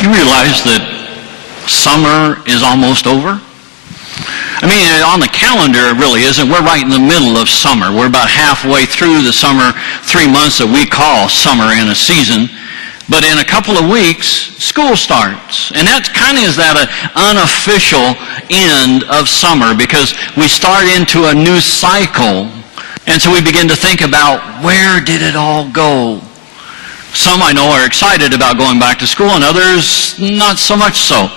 You realize that summer is almost over? I mean, on the calendar, it really isn't. We're right in the middle of summer. We're about halfway through the summer 3 months that we call summer in a season. But in a couple of weeks, school starts. And that kind of is that unofficial end of summer, because we start into a new cycle. And so we begin to think about, where did it all go? Some I know are excited about going back to school, and others not so much so.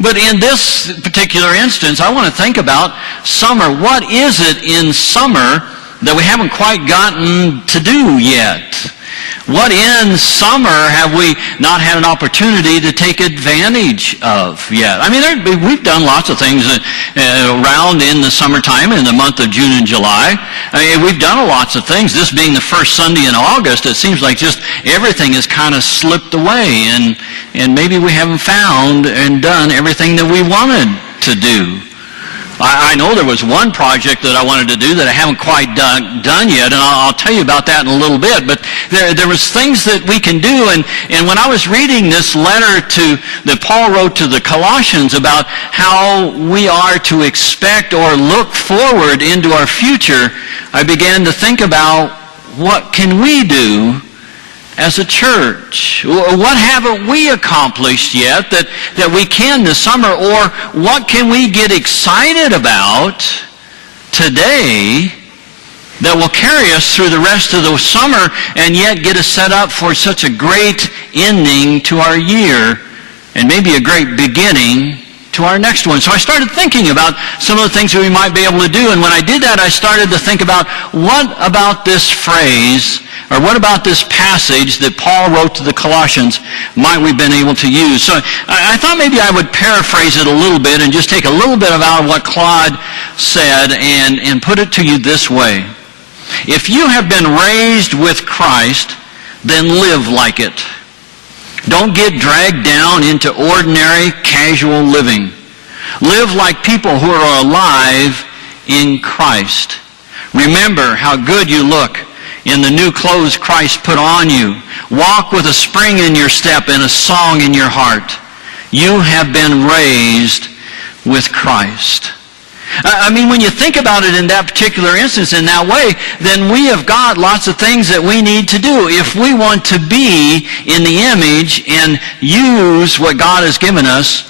But in this particular instance, I want to think about summer. What is it in summer that we haven't quite gotten to do yet? What in summer have we not had an opportunity to take advantage of yet? I mean, we've done lots of things around in the summertime, in the month of June and July. I mean, we've done lots of things. This being the first Sunday in August, it seems like just everything has kind of slipped away, and maybe we haven't found and done everything that we wanted to do. I know there was one project that I wanted to do that I haven't quite done yet, and I'll tell you about that in a little bit. But there was things that we can do, and when I was reading this letter that Paul wrote to the Colossians about how we are to expect or look forward into our future, I began to think about, what can we do as a church? What haven't we accomplished yet that we can this summer? Or what can we get excited about today that will carry us through the rest of the summer and yet get us set up for such a great ending to our year and maybe a great beginning to our next one? So I started thinking about some of the things that we might be able to do. And when I did that, I started to think about, what about this phrase, or what about this passage that Paul wrote to the Colossians might we have been able to use? So I thought maybe I would paraphrase it a little bit and just take a little bit out of what Claude said and put it to you this way. If you have been raised with Christ, then live like it. Don't get dragged down into ordinary, casual living. Live like people who are alive in Christ. Remember how good you look in the new clothes Christ put on you. Walk with a spring in your step and a song in your heart. You have been raised with Christ. I mean, when you think about it in that particular instance, in that way, then we have got lots of things that we need to do if we want to be in the image and use what God has given us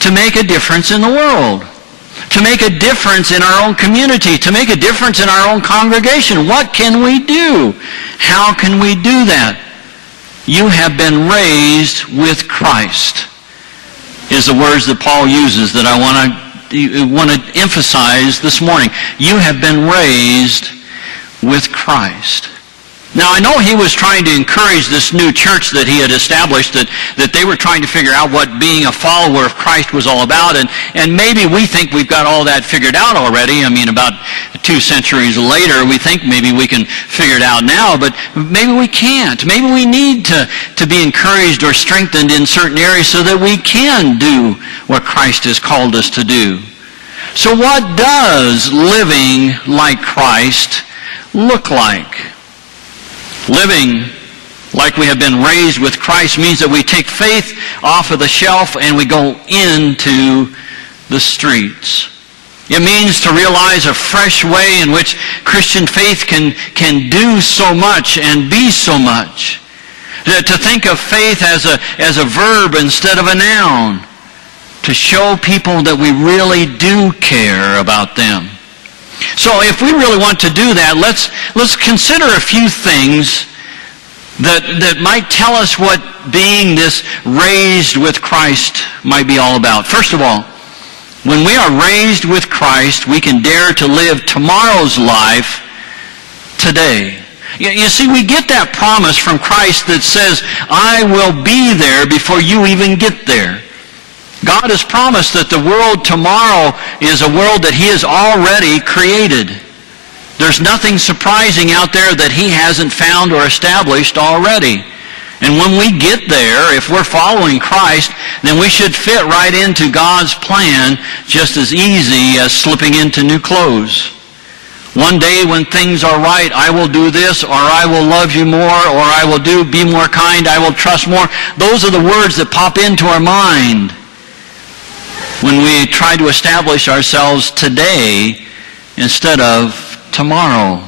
to make a difference in the world, to make a difference in our own community, to make a difference in our own congregation. What can we do? How can we do that? You have been raised with Christ, is the words that Paul uses that I want to emphasize this morning. You have been raised with Christ. Now, I know he was trying to encourage this new church that he had established, that they were trying to figure out what being a follower of Christ was all about, and maybe we think we've got all that figured out already. I mean, about 2 centuries later, we think maybe we can figure it out now, but maybe we can't. Maybe we need to be encouraged or strengthened in certain areas so that we can do what Christ has called us to do. So what does living like Christ look like? Living like we have been raised with Christ means that we take faith off of the shelf and we go into the streets. It means to realize a fresh way in which Christian faith can do so much and be so much. To think of faith as a verb instead of a noun. To show people that we really do care about them. So if we really want to do that, let's consider a few things that might tell us what being this raised with Christ might be all about. First of all, when we are raised with Christ, we can dare to live tomorrow's life today. You see, we get that promise from Christ that says, I will be there before you even get there. God has promised that the world tomorrow is a world that he has already created. There's nothing surprising out there that he hasn't found or established already. And when we get there, if we're following Christ, then we should fit right into God's plan just as easy as slipping into new clothes. One day when things are right, I will do this, or I will love you more, or I will be more kind, I will trust more. Those are the words that pop into our mind when we try to establish ourselves today instead of tomorrow.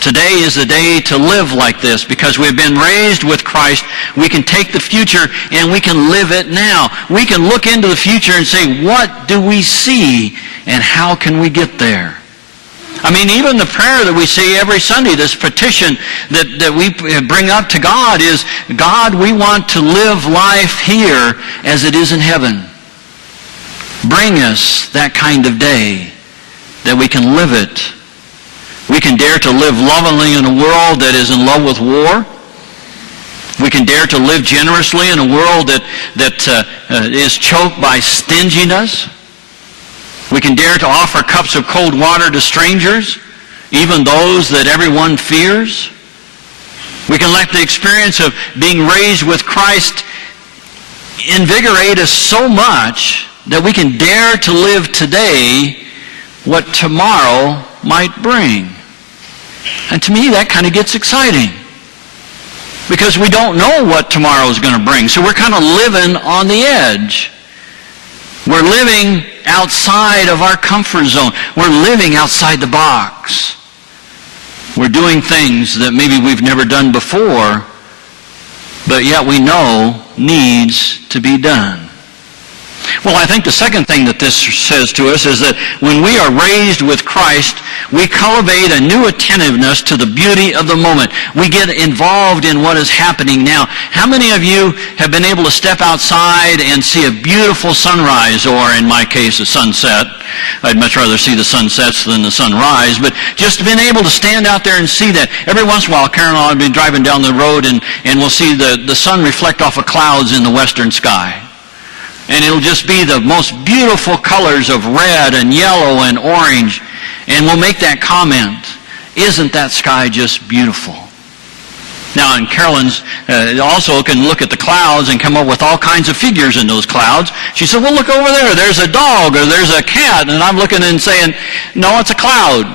Today is the day to live like this because we've been raised with Christ. We can take the future and we can live it now. We can look into the future and say, what do we see and how can we get there? I mean, even the prayer that we say every Sunday, this petition that we bring up to God is, God, we want to live life here as it is in heaven. Bring us that kind of day that we can live it. We can dare to live lovingly in a world that is in love with war. We can dare to live generously in a world that is choked by stinginess. We can dare to offer cups of cold water to strangers, even those that everyone fears. We can let the experience of being raised with Christ invigorate us so much that we can dare to live today what tomorrow might bring. And to me, that kind of gets exciting because we don't know what tomorrow is going to bring. So we're kind of living on the edge. We're living outside of our comfort zone. We're living outside the box. We're doing things that maybe we've never done before, but yet we know needs to be done. Well, I think the second thing that this says to us is that when we are raised with Christ, we cultivate a new attentiveness to the beauty of the moment. We get involved in what is happening now. How many of you have been able to step outside and see a beautiful sunrise, or in my case, a sunset? I'd much rather see the sunsets than the sunrise, but just been able to stand out there and see that. Every once in a while, Karen and I will be driving down the road and we'll see the sun reflect off of clouds in the western sky. And it'll just be the most beautiful colors of red and yellow and orange. And we'll make that comment, isn't that sky just beautiful? Now, and Carolyn's also can look at the clouds and come up with all kinds of figures in those clouds. She said, well, look over there. There's a dog or there's a cat. And I'm looking and saying, no, it's a cloud.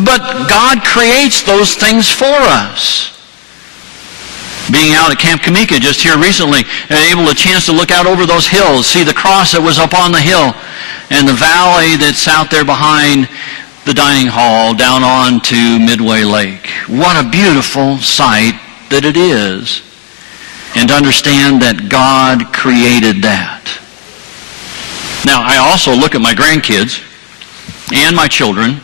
But God creates those things for us. Being out at Camp Kamika just here recently, able a chance to look out over those hills, see the cross that was up on the hill, and the valley that's out there behind the dining hall down on to Midway Lake. What a beautiful sight that it is. And to understand that God created that. Now, I also look at my grandkids and my children,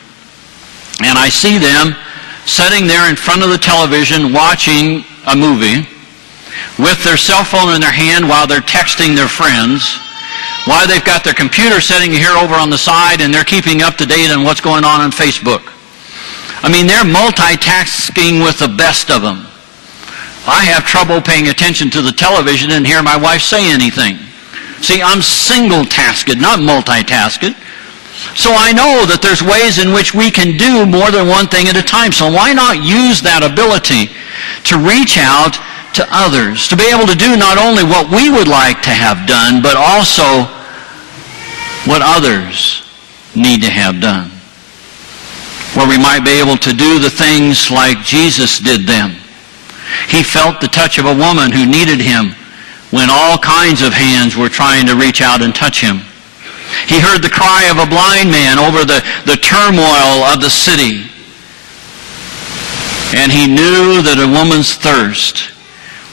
and I see them sitting there in front of the television watching a movie with their cell phone in their hand while they're texting their friends, while they've got their computer sitting here over on the side and they're keeping up to date on what's going on Facebook. I mean, they're multitasking with the best of them. I have trouble paying attention to the television and hear my wife say anything. See, I'm single-tasked, not multitasking. So I know that there's ways in which we can do more than one thing at a time. So why not use that ability to reach out to others, to be able to do not only what we would like to have done, but also what others need to have done. Where we might be able to do the things like Jesus did them. He felt the touch of a woman who needed him when all kinds of hands were trying to reach out and touch him. He heard the cry of a blind man over the turmoil of the city. And he knew that a woman's thirst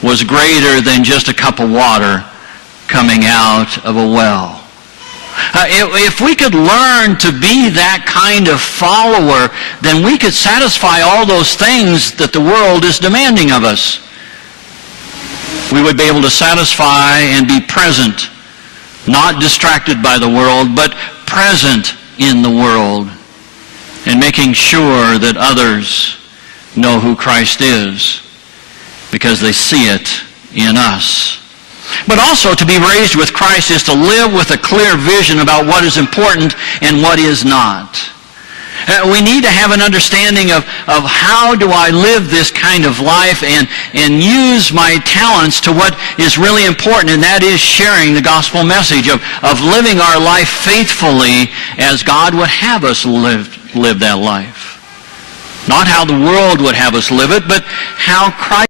was greater than just a cup of water coming out of a well. If we could learn to be that kind of follower, then we could satisfy all those things that the world is demanding of us. We would be able to satisfy and be present, not distracted by the world, but present in the world, and making sure that others know who Christ is because they see it in us. But also to be raised with Christ is to live with a clear vision about what is important and what is not. We need to have an understanding of how do I live this kind of life and use my talents to what is really important, and that is sharing the gospel message of living our life faithfully as God would have us live that life. Not how the world would have us live it, but how Christ